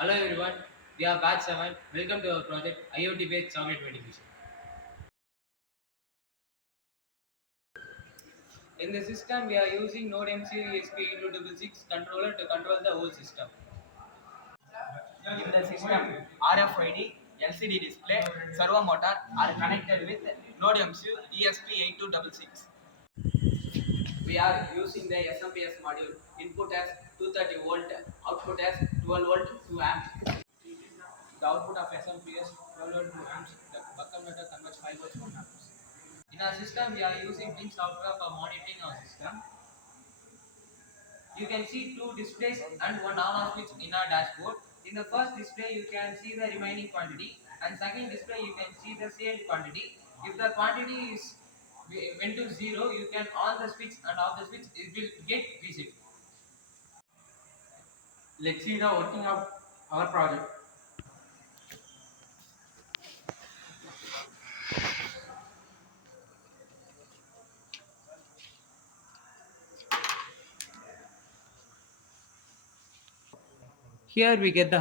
Hello everyone, we are batch 7. Welcome to our project IoT based chocolate vending machine. In the system, we are using Node MCU ESP8266 controller to control the whole system. In the system, RFID, LCD display, servo motor are connected with Node MCU ESP8266. We are using the SMPS module. Input as 230 volt, output as 12 volt 2 amp. The output of SMPS 12 volt 2 amps. The buck converter converts 5 volts 1 amps. In our system, we are using Blink software for monitoring our system. You can see two displays and one on-off switch in our dashboard. In the first display, you can see the remaining quantity, and second display, you can see the sale quantity. If the quantity is went to zero, you can on the switch and off the switch. It will get reset. Let's see the working of our project. Here we get the